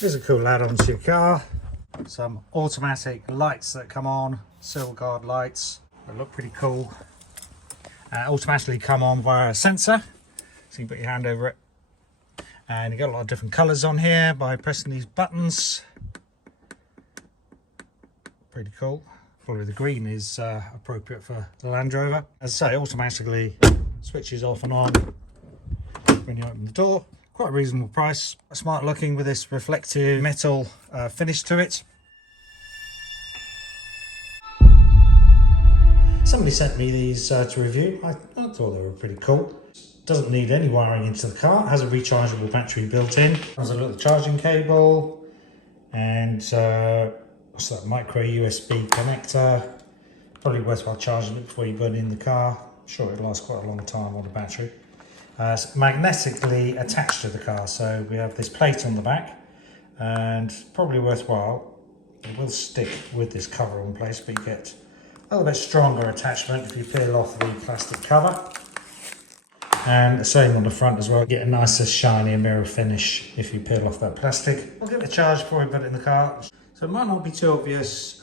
Here's a cool add-on to your car. Some automatic lights that come on, sill guard lights. They look pretty cool. Automatically come on via a sensor, so you can put your hand over it. And you've got a lot of different colours on here by pressing these buttons. Pretty cool. Probably the green is appropriate for the Land Rover. As I say, automatically switches off and on when you open the door. Quite a reasonable price. Smart looking with this reflective metal finish to it. Somebody sent me these to review. I thought they were pretty cool. Doesn't need any wiring into the car. It has a rechargeable battery built in. Has a little charging cable and what's that, micro USB connector. Probably worthwhile charging it before you put it in the car. I'm sure it'll last quite a long time on the battery. It's magnetically attached to the car, so we have this plate on the back, and probably worthwhile. It will stick with this cover on place, but you get a little bit stronger attachment if you peel off the plastic cover. And the same on the front as well. Get a nicer, shinier mirror finish if you peel off that plastic. I'll give it a charge before we put it in the car. So it might not be too obvious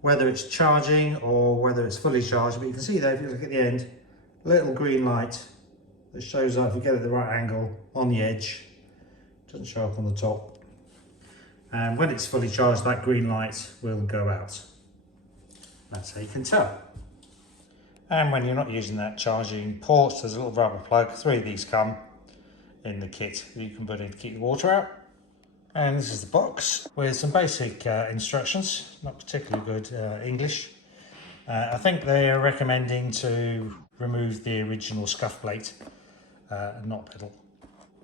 whether it's charging or whether it's fully charged, but you can see there, if you look at the end, a little green light that shows up if you get it at the right angle on the edge. Doesn't show up on the top. And when it's fully charged, that green light will go out. That's how you can tell. And when you're not using that charging port, there's a little rubber plug. 3 of these come in the kit that you can put in to keep the water out. And this is the box with some basic instructions, not particularly good English. I think they are recommending to remove the original scuff plate, not pedal.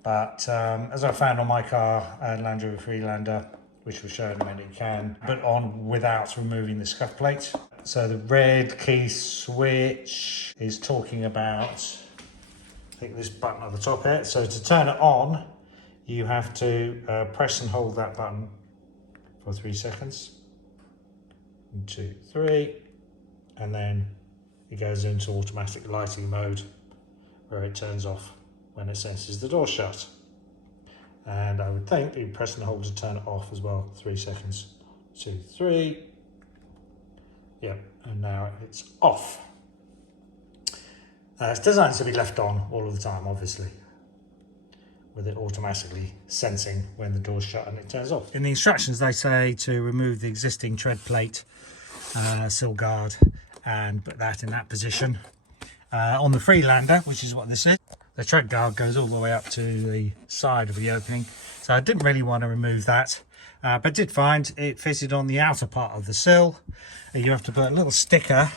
But as I found on my car, Land Rover Freelander, which we'll show in a minute, you can put on without removing the scuff plate. So the red key switch is talking about, I think, this button at the top here. So to turn it on, you have to press and hold that button for 3 seconds. 1, 2, 3. And then it goes into automatic lighting mode, where it turns off when it senses the door shut. And I would think you press and hold to turn it off as well. 3 seconds. 2, 3. Yep, and now it's off. It's designed to be left on all of the time, obviously, with it automatically sensing when the door's shut and it turns off. In the instructions, they say to remove the existing tread plate, sill guard, and put that in that position. On the Freelander, which is what this is, the tread guard goes all the way up to the side of the opening, so I didn't really want to remove that, but did find it fitted on the outer part of the sill. You have to put a little sticker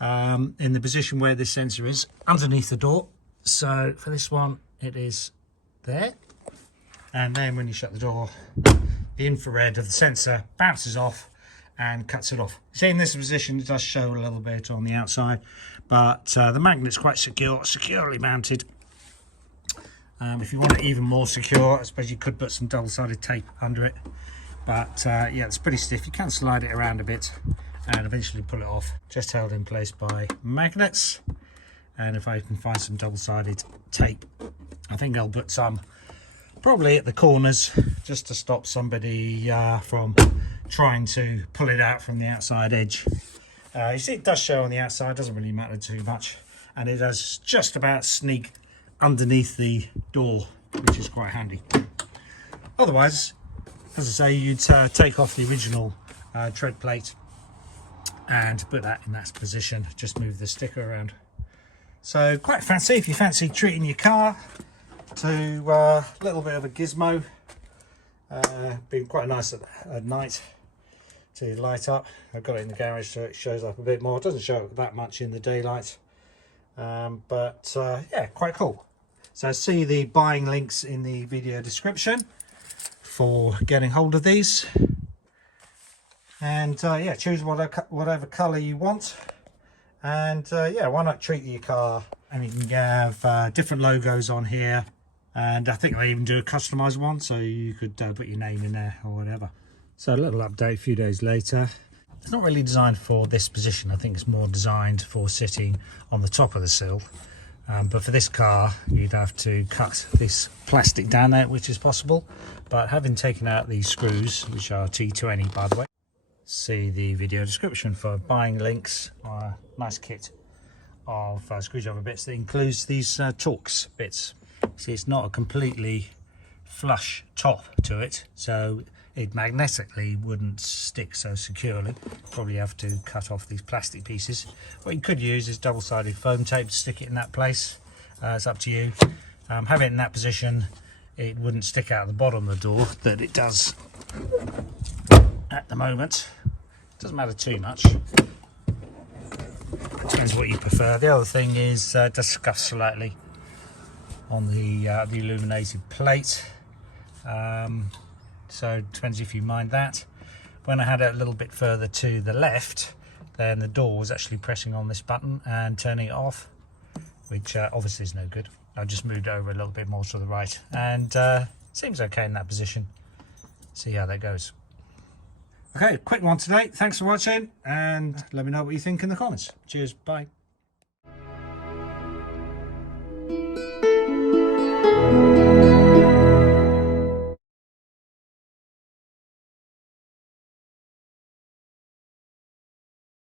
in the position where this sensor is underneath the door. So for this one, it is there, and then when you shut the door, the infrared of the sensor bounces off and cuts it off. See, in this position, it does show a little bit on the outside, but the magnet's quite secure, securely mounted. If you want it even more secure, I suppose you could put some double-sided tape under it, but yeah, it's pretty stiff. You can slide it around a bit and eventually pull it off. Just held in place by magnets. And if I can find some double-sided tape, I think I'll put some probably at the corners, just to stop somebody from trying to pull it out from the outside edge. You see, it does show on the outside, doesn't really matter too much, and it does just about sneak underneath the door, which is quite handy. Otherwise, as I say, you'd take off the original tread plate and put that in that position. Just move the sticker around. So quite fancy if you fancy treating your car to a little bit of a gizmo. Been quite nice at night to light up. I've got it in the garage so it shows up a bit more. It doesn't show up that much in the daylight, but yeah, quite cool. So see the buying links in the video description for getting hold of these, and yeah, choose whatever color you want, and yeah, why not treat your car? And you can have different logos on here, and I think they even do a customized one, so you could put your name in there or whatever. So a little update a few days later. It's not really designed for this position. I think it's more designed for sitting on the top of the sill. But for this car, you'd have to cut this plastic down there, which is possible. But having taken out these screws, which are T20 by the way, see the video description for buying links or a nice kit of screwdriver bits that includes these Torx bits. See, it's not a completely flush top to it, so it magnetically wouldn't stick so securely. Probably have to cut off these plastic pieces. What you could use is double-sided foam tape to stick it in that place. It's up to you. Have it in that position, it wouldn't stick out the bottom of the door that it does at the moment. Doesn't matter too much. Depends what you prefer. The other thing is does scuff slightly on the illuminated plate. So it depends if you mind that. When I had it a little bit further to the left, then the door was actually pressing on this button and turning it off, which obviously is no good. I just moved over a little bit more to the right, and seems okay in that position. See how that goes. Okay, quick one today. Thanks for watching, and let me know what you think in the comments. Cheers, bye.